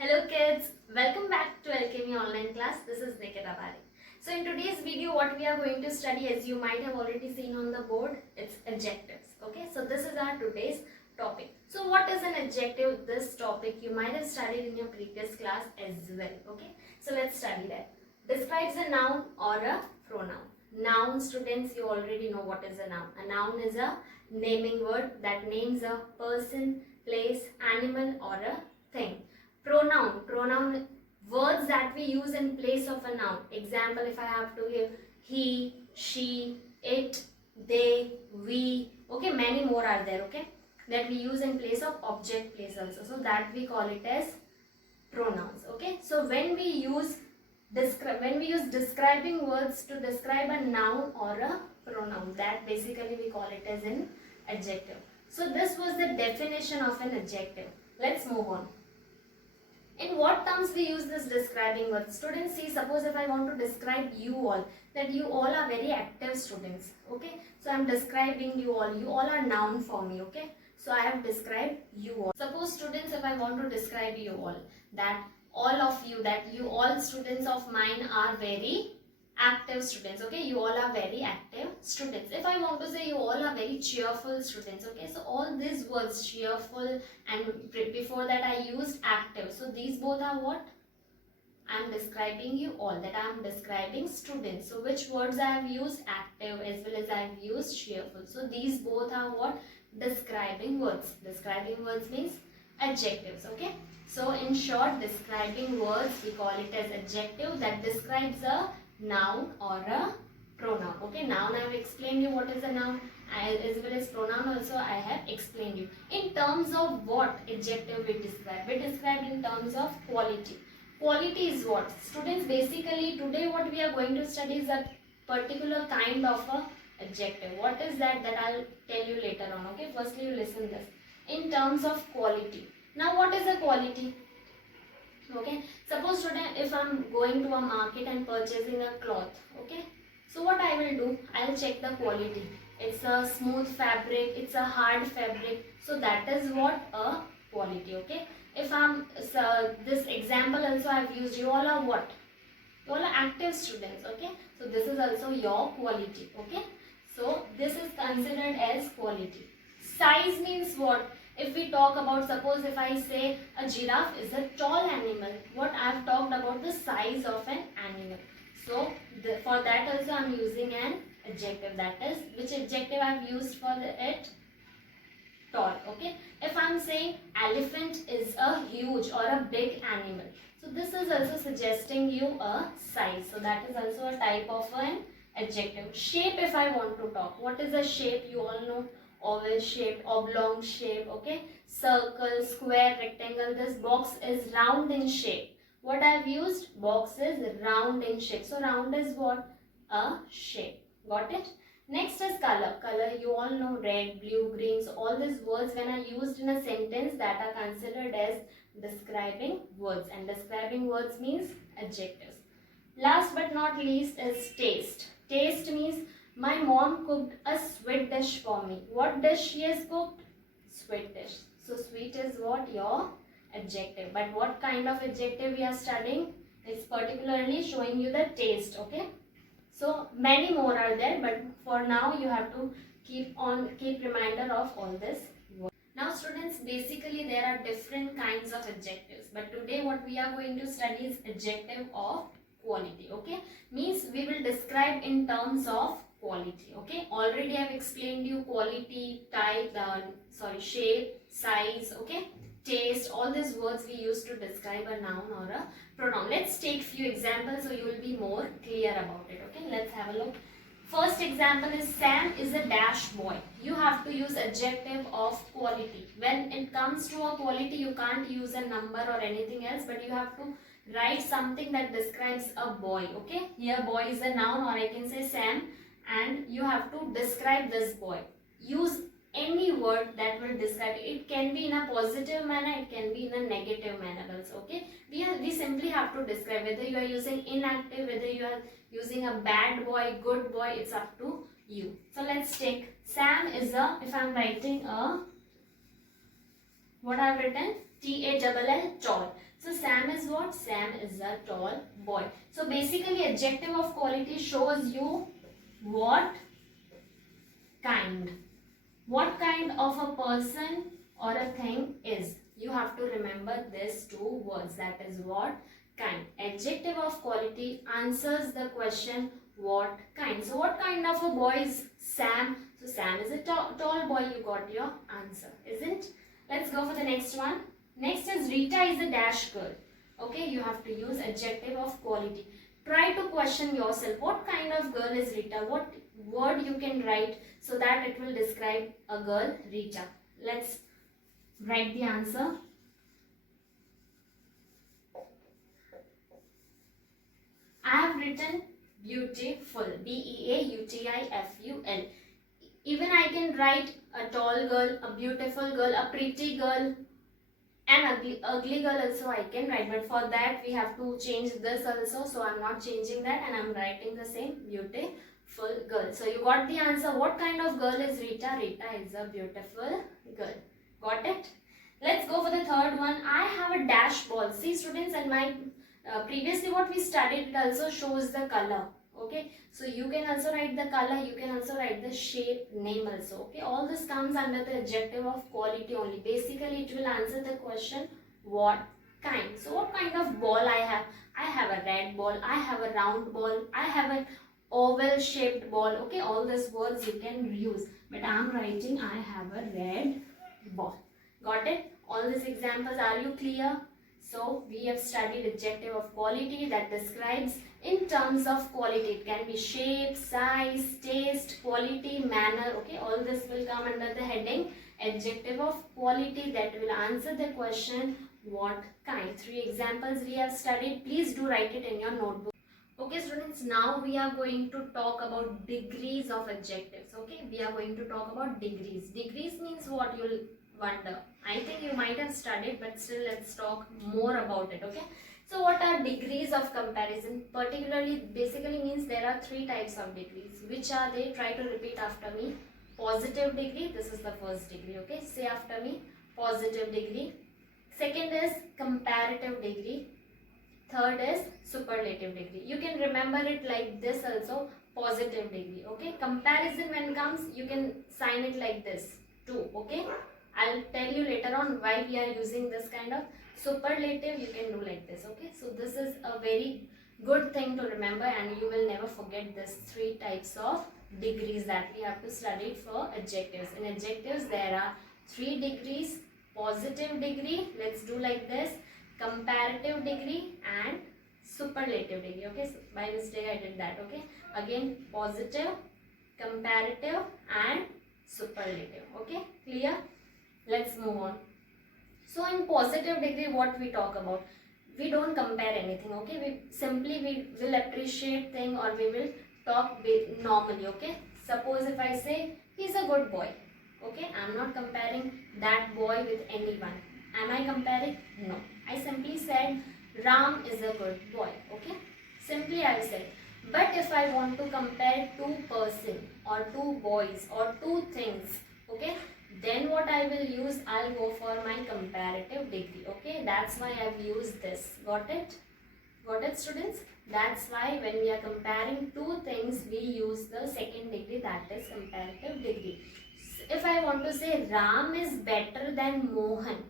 Hello kids, welcome back to Alchemy online class. This is Nikita Bari. So in today's video what we are going to study, as you might have already seen on the board, it's adjectives. Okay, so this is our today's topic. So what is an adjective? This topic you might have studied in your previous class as well. Okay, so let's study that. Describes a noun or a pronoun. Noun, students, you already know what is a noun. A noun is a naming word that names a person, place, animal or a thing. Pronoun, words that we use in place of a noun. Example, if I have to give he, she, it, they, we, okay, many more are there, okay, that we use in place of object place also. So that we call it as pronouns, okay. So when we use describing words to describe a noun or a pronoun, that basically we call it as an adjective. So this was the definition of an adjective. Let's move on. In what terms we use this describing word? Students, see, suppose if I want to describe you all, that you all are very active students, okay. So I am describing you all are noun for me, okay. So I have described you all. Suppose students, if I want to describe you all, that all of you, that you all students of mine are very active students, okay. You all are very active students. If I want to say you all are very cheerful students, okay. So all these words, cheerful, and before that I used active. So these both are what? I am describing you all, that I am describing students. So which words I have used? Active, as well as I have used cheerful. So these both are what? Describing words. Describing words means adjectives, okay. So in short, describing words, we call it as adjective that describes a noun or a pronoun, okay. Noun I have explained you what is a noun, as well as pronoun also I have explained you. In terms of what adjective we describe? We describe in terms of quality. Quality is what? Students, basically today what we are going to study is a particular kind of a adjective. What is that? That I'll tell you later on, okay. Firstly you listen this. In terms of quality. Now what is a quality? Okay, suppose student, if I am going to a market and purchasing a cloth, okay, so what I will do, I will check the quality. It's a smooth fabric, it's a hard fabric, so that is what? A quality, okay. If I'm this example also I have used, you all are what? You all are active students, okay. So this is also your quality, okay. So this is considered as quality. Size means what? If we talk about, suppose if I say a giraffe is a tall animal, what I have talked about the size of an animal. So for that also I am using an adjective. That is, which adjective I have used for it? Tall, okay. If I am saying elephant is a huge or a big animal, so this is also suggesting you a size. So that is also a type of an adjective. Shape, if I want to talk, what is a shape? You all know, oval shape, oblong shape, okay, circle, square, rectangle. This box is round in shape. What I have used? Box is round in shape. So round is what? A shape. Got it? Next is color. Color, you all know, red, blue, green. So all these words when are used in a sentence, that are considered as describing words, and describing words means adjectives. Last but not least is taste. Taste means my mom cooked a sweet dish for me. What dish she has cooked? Sweet dish. So sweet is what? Your adjective. But what kind of adjective we are studying? It's particularly showing you the taste, okay. So many more are there, but for now you have to keep reminder of all this. Now students, basically there are different kinds of adjectives, but today what we are going to study is adjective of quality, okay. Means we will describe in terms of quality, okay. Already I have explained you quality, type, shape, size, okay, taste. All these words we use to describe a noun or a pronoun. Let's take few examples so you will be more clear about it, okay. Let's have a look. First example is Sam is a dash boy. You have to use adjective of quality. When it comes to a quality, you can't use a number or anything else, but you have to write something that describes a boy, okay. Here boy is a noun, or I can say Sam, and you have to describe this boy. Use any word that will describe it. It can be in a positive manner, it can be in a negative manner also, okay. We simply have to describe whether you are using inactive, whether you are using a bad boy, good boy, it's up to you. So let's take Sam is a, if I am writing a, what I have written? T-A-L-L, tall. So Sam is what? Sam is a tall boy. So basically adjective of quality shows you what kind of a person or a thing is. You have to remember these two words, that is what kind. Adjective of quality answers the question what kind. So what kind of a boy is Sam? So Sam is a tall boy. You got your answer, isn't? Let's go for the next one. Next is Rita is a dash girl. Okay, you have to use adjective of quality. Try to question yourself, what kind of girl is Rita? What word you can write so that it will describe a girl, Rita. Let's write the answer. I have written beautiful, Beautiful. Even I can write a tall girl, a beautiful girl, a pretty girl, and ugly girl also I can write, but for that we have to change this also, so I'm not changing that and I'm writing the same, beautiful girl. So you got the answer. What kind of girl is Rita? Rita is a beautiful girl. Got it? Let's go for the third one. I have a dash ball. See students, and my previously what we studied, it also shows the color. Okay, so you can also write the color, you can also write the shape, name also. Okay, all this comes under the adjective of quality only. Basically it will answer the question what kind. So what kind of ball I have? I have a red ball, I have a round ball, I have an oval shaped ball. Okay, all these words you can use, but I am writing I have a red ball. Got it? All these examples, are you clear? So we have studied adjective of quality that describes in terms of quality. It can be shape, size, taste, quality, manner. Okay, all this will come under the heading adjective of quality that will answer the question what kind. 3 examples we have studied. Please do write it in your notebook. Okay students, now we are going to talk about degrees of adjectives. Okay, we are going to talk about degrees. Degrees means what, you'll wonder. I think you might have studied, but still let's talk more about it. Okay, so what are degrees of comparison? Particularly, basically means there are 3 types of degrees. Which are they? Try to repeat after me. Positive degree, this is the first degree. Okay, say after me, positive degree. Second is comparative degree. Third is superlative degree. You can remember it like this also, positive degree. Okay, comparison when comes, you can sign it like this, 2. Okay, I'll tell you later on why we are using this kind of. Superlative you can do like this. Okay, so this is a very good thing to remember, and you will never forget this 3 types of degrees that we have to study for adjectives. In adjectives there are 3 degrees. Positive degree, let's do like this, comparative degree and superlative degree. Okay, so by mistake I did that. Okay, again, positive, comparative and superlative. Okay, clear? Let's move on. So in positive degree, what we talk about, we don't compare anything. Okay, we will appreciate thing, or we will talk normally. Okay, suppose if I say he's a good boy. Okay, I'm not comparing that boy with anyone. Am I comparing? No. I simply said Ram is a good boy. Okay, simply I said. But if I want to compare 2 person or 2 boys or 2 things, okay, then what I will use, I'll go for my comparative degree. Okay, that's why I've used this. Got it? Got it students? That's why when we are comparing 2 things, we use the second degree, that is comparative degree. If I want to say Ram is better than Mohan,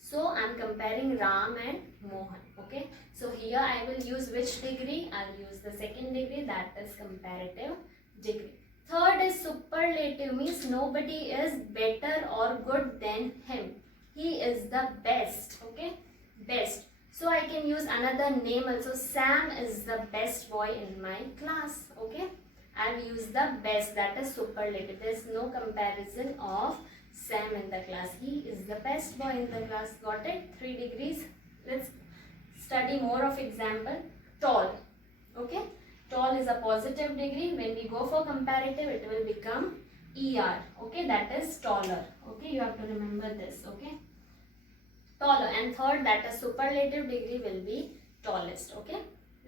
so I am comparing Ram and Mohan. Okay, so here I will use which degree? I will use the second degree, that is comparative degree. Third is superlative, means nobody is better or good than him. He is the best. Okay, best. So I can use another name also. Sam is the best boy in my class. Okay, I'll use the best, that is superlative. There is no comparison of Sam in the class. He is the best boy in the class. Got it? 3 degrees. Let's study more of example. Tall. Okay, tall is a positive degree. When we go for comparative, it will become ER. Okay, that is taller. Okay, you have to remember this. Okay, taller. And third, that is superlative degree, will be tallest. Okay,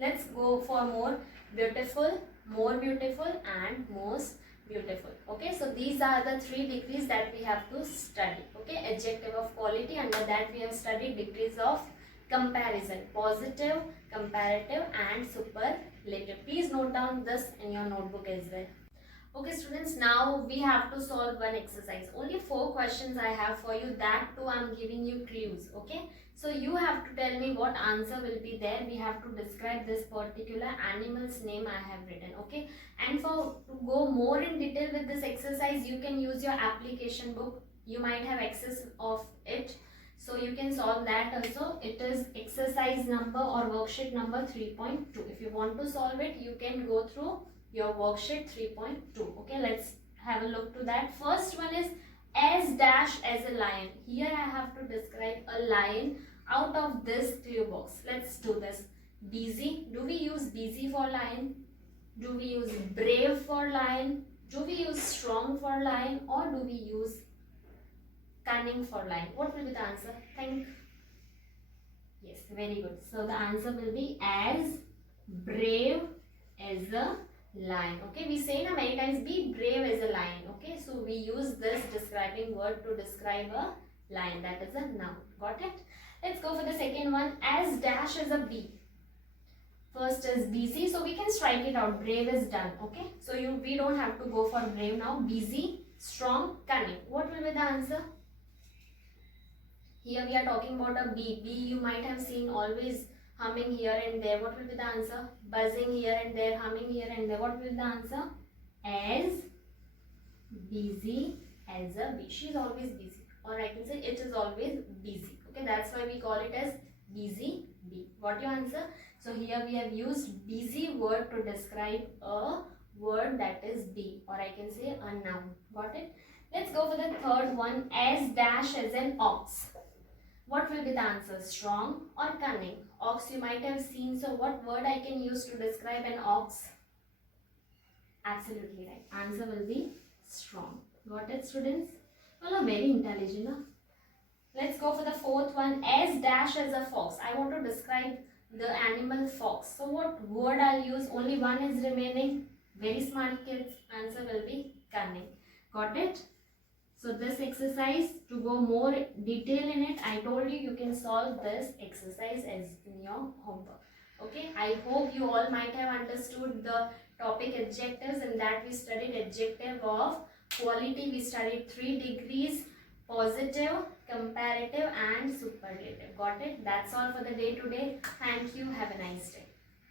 let's go for more beautiful, more beautiful and most beautiful. Okay, so these are the 3 degrees that we have to study. Okay, adjective of quality, under that we have studied degrees of comparison, positive, comparative and superlative. Please note down this in your notebook as well. Okay students, now we have to solve one exercise. Only 4 questions I have for you, that too I am giving you clues. Okay, so you have to tell me what answer will be there. We have to describe this particular animal's name I have written. Okay, and to go more in detail with this exercise, you can use your application book. You might have access of it, so you can solve that also. It is exercise number or worksheet number 3.2. If you want to solve it, you can go through your worksheet 3.2. Okay, let's have a look to that. First one is as dash as a lion. Here I have to describe a lion out of this clue box. Let's do this. Busy. Do we use busy for lion? Do we use brave for lion? Do we use strong for lion? Or do we use cunning for lion? What will be the answer? Think. Yes, very good. So the answer will be as brave as a lion. Okay, we say na many times be brave as a lion. Okay, so we use this describing word to describe a lion. That is a noun. Got it? Let's go for the second one. As dash as a bee. First is busy, so we can strike it out. Brave is done. Okay, so we don't have to go for brave now. Busy, strong, cunning. What will be the answer? Here we are talking about a bee. Bee you might have seen always humming here and there. What will be the answer? Buzzing here and there, humming here and there. What will be the answer? As busy as a bee. She is always busy. Or I can say it is always busy. Okay, that's why we call it as busy bee. Got your answer? So here we have used busy word to describe a word that is bee. Or I can say a noun. Got it? Let's go for the third one. As dash as an ox. What will be the answer? Strong or cunning? Ox you might have seen. So what word I can use to describe an ox? Absolutely right. Answer will be strong. Got it students? Well, are very intelligent. Huh? Let's go for the fourth one. As dash as a fox. I want to describe the animal fox. So what word I'll use? Only one is remaining. Very smart kids. Answer will be cunning. Got it? So this exercise, to go more detail in it, I told you can solve this exercise as in your homework. Okay, I hope you all might have understood the topic adjectives. In that we studied adjective of quality. We studied 3 degrees, positive, comparative and superlative. Got it? That's all for the day today. Thank you. Have a nice day.